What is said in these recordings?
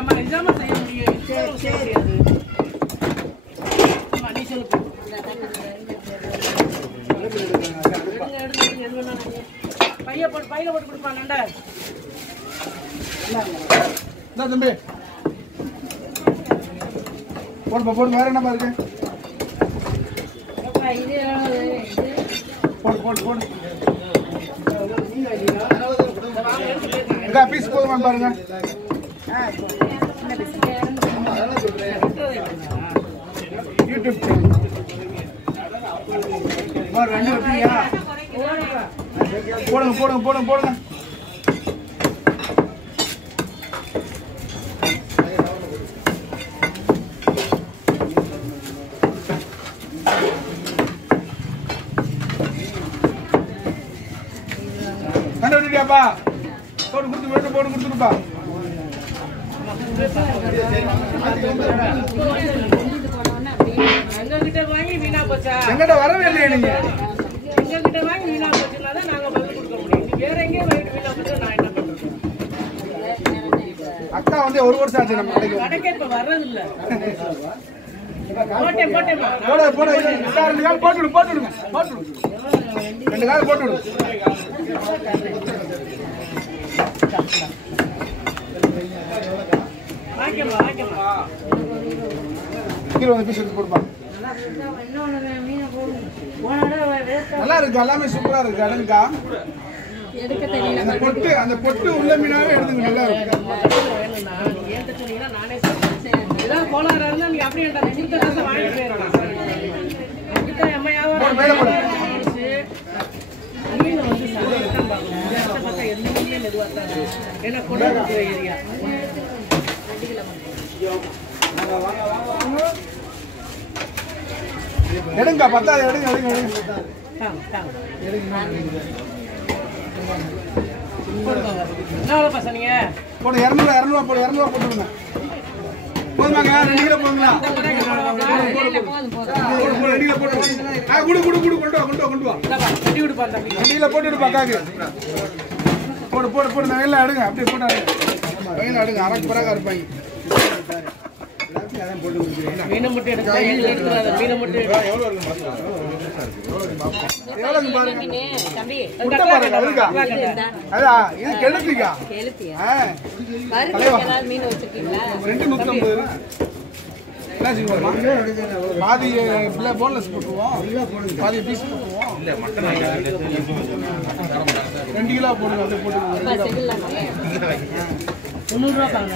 அம்மா நிஜமா செய்ய முடியும். சரி அம்மா நீ சொல்லு. பையில போட்டு கொடுப்பானேண்டா. என்ன தம்பி போடு வேற என்னமா இருக்கு? போடு பீஸ் போதுமா பாருங்க. யூடியூப் ரெண்டு வச்சியா? போடுங்க. கண்டுபிடிப்பா போட்டு கொடுத்துருப்பா. எங்ககிட்ட வாங்கி வீணா போச்சா? எங்கிட்ட வரவே இல்லையே நீங்க. எங்ககிட்ட வாங்கி வீணா போச்சுன்னா தான் நாங்க பதில் கொடுக்க முடியும். நீ வேற எங்கேயும் வாங்கிட்டு வீணா போச்சு நான் என்ன பண்றது? அக்கா வந்து ஒரு வருஷம் ஆச்சு நம்ம கடைக்கே இப்ப வர்றது இல்ல. போட்டேமா போடு 2 கால் போட்டுடுங்க. 2 கால் போட்டுடு. வாங்கிக்கமா 20 பீஸ் எடுத்து போடுப்பா. நல்லா இருக்கு, எல்லாமே சூப்பரா இருக்கு. அடங்கா அந்த பொட்டு உள்ள மீனாவே எடுத்துங்க. நல்லா இருக்கு. கோளாறு இருந்தா நீ அப்படியே வாங்கிட்டு போயிடலாம். மீன் வந்து பார்த்தா எந்த மெதுவாக ஏன்னா கொண்டு ஏரியா எடுங்க. 10 எடுங்க. என்ன பசங்க போடு 200 போடு. 200 போட்டுடுங்க. போதுமாங்க? 2 கிலோ போடுங்களா? போடு 2 கிலோ போட்டு. கொண்டு வா. 2 கிலோ போட்டுடு பக்காக்கு. போடு நகையில எடுங்க. அப்படியே போட்டு நகையில எடுங்க. அரக்கு பராக இருப்பாங்க. மீனை மட்டும் எடுத்தா மீனை மட்டும் எவ்வளவு பாருங்க. முட்டை பாருங்க. இருக்கா? அதான் இது கெளுத்திக்கா. மீன் வச்சிருக்கீங்களா? 250. பாதி போன்லெஸ் போட்டுருவோம், பாதி பீஸ் போட்டுருவோம். 2 கிலோ போடுங்க. அப்படியே போட்டு 300 ரூபா தாங்க.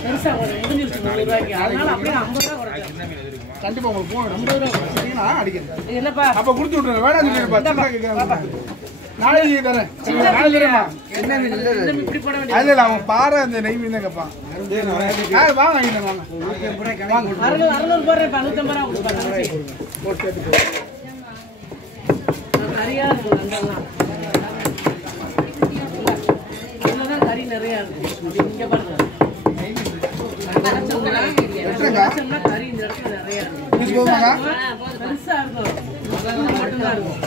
பெருசா முடிஞ்சிருச்சு 300 ரூபாய்க்கு. அதனால அப்படியே 50 ரூபா கண்டிப்பா உங்களுக்கு போன் 50 ரூபா சரிங்களா? அடிக்கிறேன். என்னப்பா அப்ப கொடுத்து விட்டுருங்க. வேணாம் சொல்லிடுப்பா. நாளைக்கு தரேன். நாளைக்கு தரேம்மா. என்ன மீன் இல்ல அவன் பாறை அந்த நெய் மீன் தான் கேட்பான். வாங்க வாங்க 600 போடுறேன். 150 ரூபா கொடுப்பாங்க. நிறையா இருக்கும். அங்கெல்லாம் கறி நிறையா இருக்கும். இங்க பாருங்க கறி இந்த இடத்துல நிறையா இருக்கும். பெருசா இருக்கும். மட்டும்தான் இருக்கும்.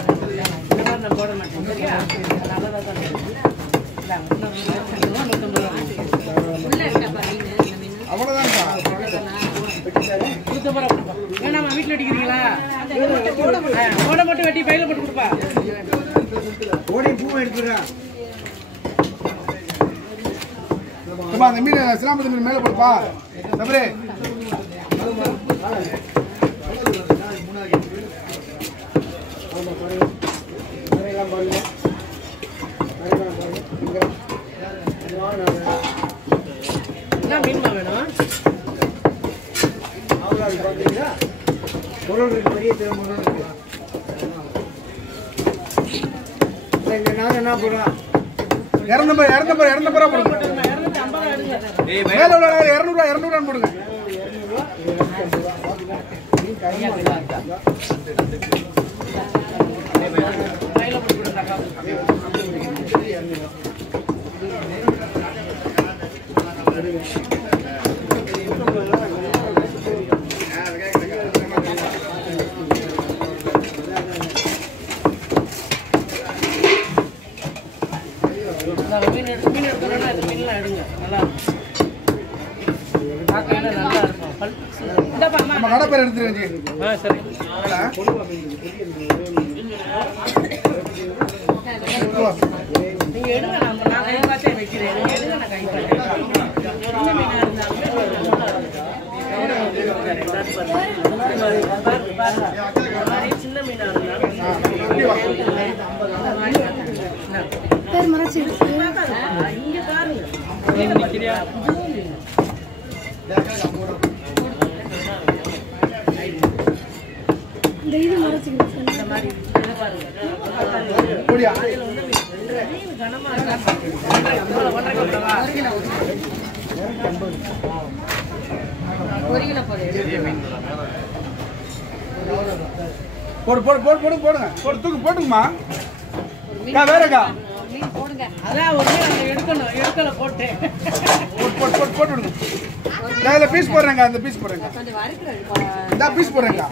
நான் போட மாட்டேன். சரியா? நல்லதாக தான் இருக்கும். அவ்வளவுதான். ஏன்னா வீட்டுல அடிக்கிறீங்களா? போட மட்டும் வெட்டி பையில போட்டு கொடுப்பா. பூ எடுத்துறா. அந்த மீன் சிலாம்பு மீன் மேல போடுப்பா. சபரே என்ன மீன்மா வேணும்? பொருள் இருக்கு. பெரிய திரும்ப இருக்கு. என்ன போடுறா? 250 ரூபா போடுங்க. மேல உள்ள 200 ரூபா போடுங்க. மீன் எடுக்கணும்னா இது மீன்லாம் எடுங்க. நல்லா இருக்கும். பார்க்கவே நல்லா இருக்கும். நம்ம கடை பேர் எடுத்துருங்க. சரி. நீங்க எடுங்க, நான் கை பார்த்தே வைக்கிறேன். நீங்க எடுங்க, நான் கை பார்த்தேன். சின்ன மீனா இருந்தாலும் சின்ன மீனா இருந்தாலும் இங்க பாருங்க. போட்டுங்கம்மா. வேறக்கா அதான் ஒரு எடுக்கணும், எடுக்கல போட்டேன். போட்டு நான் பீஸ் போடுறேங்க. அந்த பீஸ் போடுறேங்க. இந்த பீஸ் போடுறேங்க.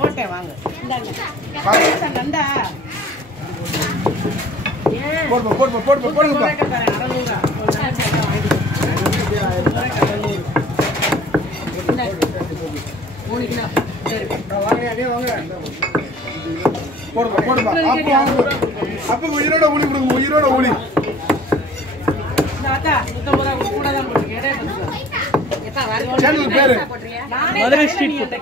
போட்டேன் வாங்க. போடுங்க. அப்ப உயிரோட ஊழி கொடுங்க. உயிரோட ஊழி சேனல் பேரு மதுரை ஸ்ட்ரீட் ஃபுட்.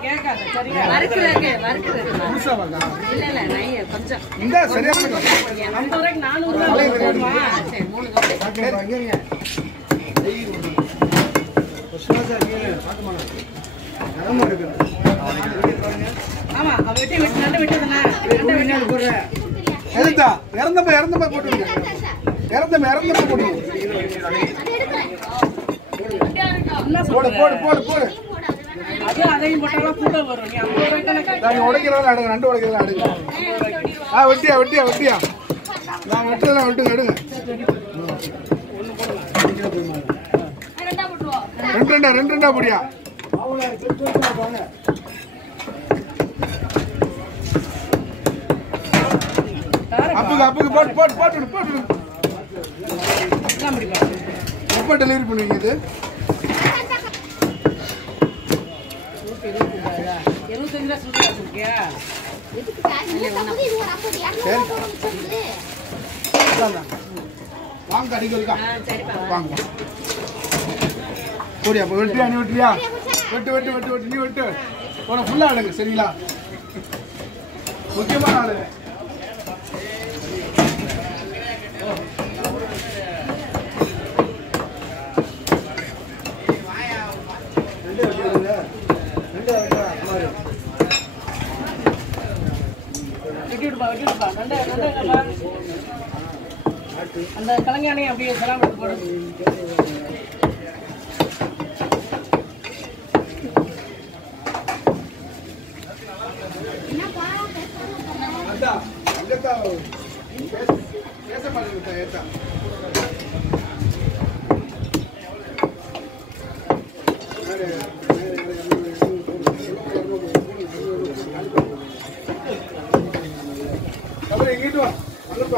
இந்த சரியான 50 ரூபாய்க்கு 400 ரூபாய். ஆமா, வெட்டி வெட்டி நல்ல வெட்டதுனா எதுதா இறந்தப்ப போட்டுடுங்க. இறந்தப்ப போட்டுடுங்க. போடு. அது அதையும் போட்டாலும் கூட வரும். நீ 50 ரூபாய்க்கு நான் உடைக்கிறதா அடுங்க. நண்டு உடைக்கிறதா அடுங்க. வெட்டியா நான் வெட்டுறதா வெட்டுங்க. எடுங்க. ரெண்டா பொடியா. அப்புக்கு போட்டு எப்போ டெலிவரி பண்ணுவீங்க? இது 75 சொல்றியா? வாங்க அடிக்கா வாங்க. போடியா வெட்டியா? நீ வெட்டியா? வெட்டு நீ வெட்டு. உனக்கு ஃபுல்லா எடுங்க. சரிங்களா? முக்கியமான ஆளு. அந்த கலைஞானே அப்படியே சலாம் போடு. பேச மாட்டேங்க. அப்புறம் எங்கிட்டு வா. அங்கிட்டு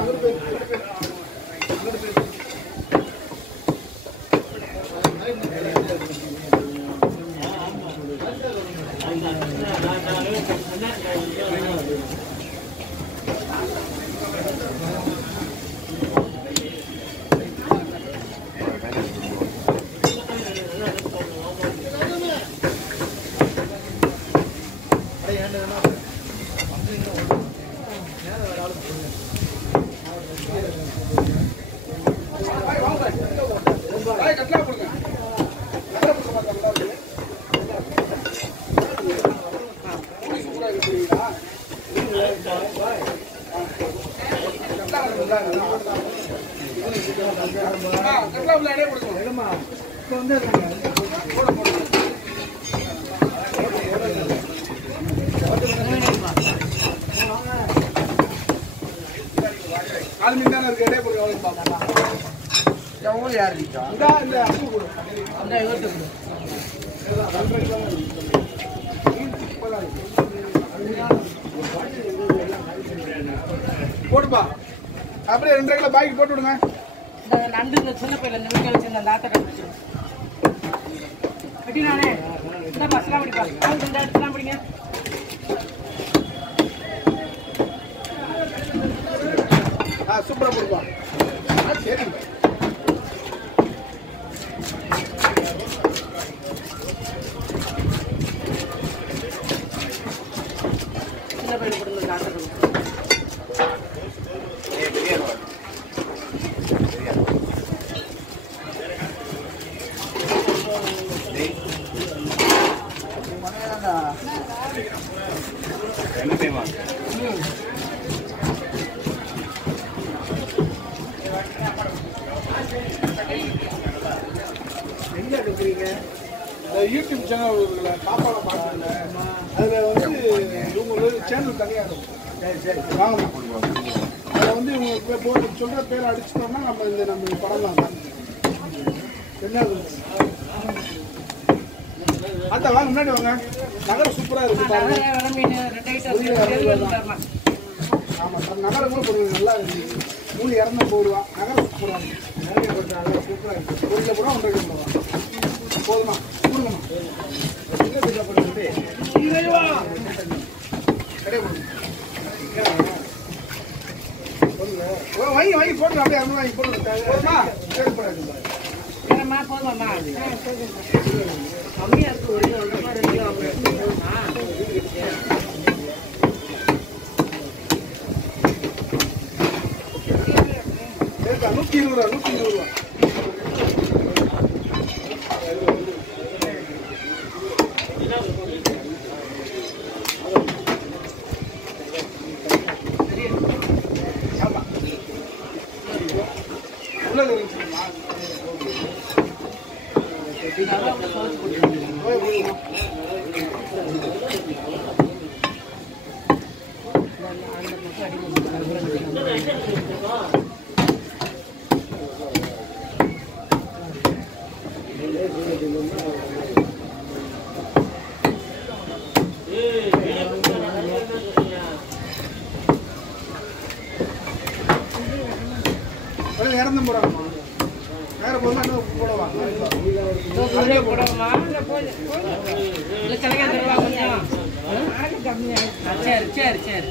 போய் போடுப்பா. அப்படியே 2 கிலோ பாக்கி போட்டு விடுங்க. நண்டு இந்த சின்ன பையில இந்த வீட்டில் வச்சிருந்த அந்த ஆட்டை கழிச்சிடும் கட்டி நானே இந்த பஸ்லாம் பிடிப்பாங்க அவங்க இந்த இடத்துலாம் பிடிங்க சூப்பராக போடுவா சரி சின்ன பையில கொடுங்க இந்த ஆட்டை எங்க எடுக்கிறீங்க யூடியூப் சேனல் இருக்குல்ல பாப்பாவை பார்க்குறீங்க அதில் வந்து இவங்க சேனல் தனியாக இருக்கும் சரி வாங்கலாம் அதில் வந்து இவங்க போட்டு சொல்கிற பேர் அடிச்சிட்டோம்னா நம்ம படம் தான் என்ன அத்தா வாங்க முன்னாடி வாங்க நகரம் சூப்பராக இருக்கு ஆமாம் சார் நகரம் கூட போடுங்க நல்லா இருக்கு 200 ரூபா நகரம் சூப்பராக இருக்கு நிறைய கொஞ்சம் நல்லா சூப்பராக இருக்கு 1 கிலோ போடுவா 1.5 கிலோ போதுமா கொடுங்கம்மா வாங்கி போட்டு அப்படியே 200 வாங்கி போட்டு போதுமா சரி போடாது போதுமாம்மா கம்மியாக இருக்கு 1 கிலோ 2 கிலோ ₹120 ரூபா இறந்து போறாங்கம்மா வேற போதுமா இன்னும் போடவா போடவாமா இல்லை கிடைக்க தருவா கொஞ்சம் சரி சரி சரி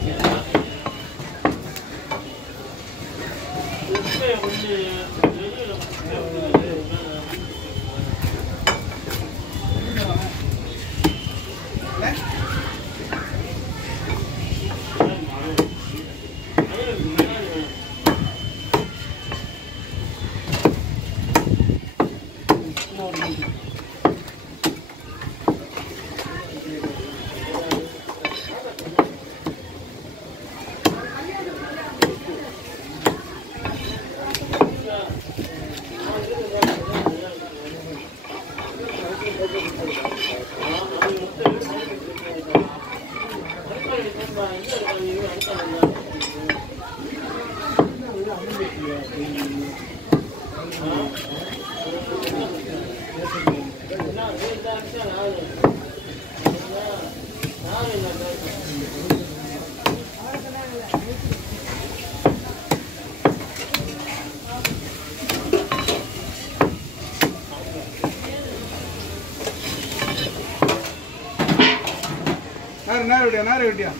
நேரம் விட்டியா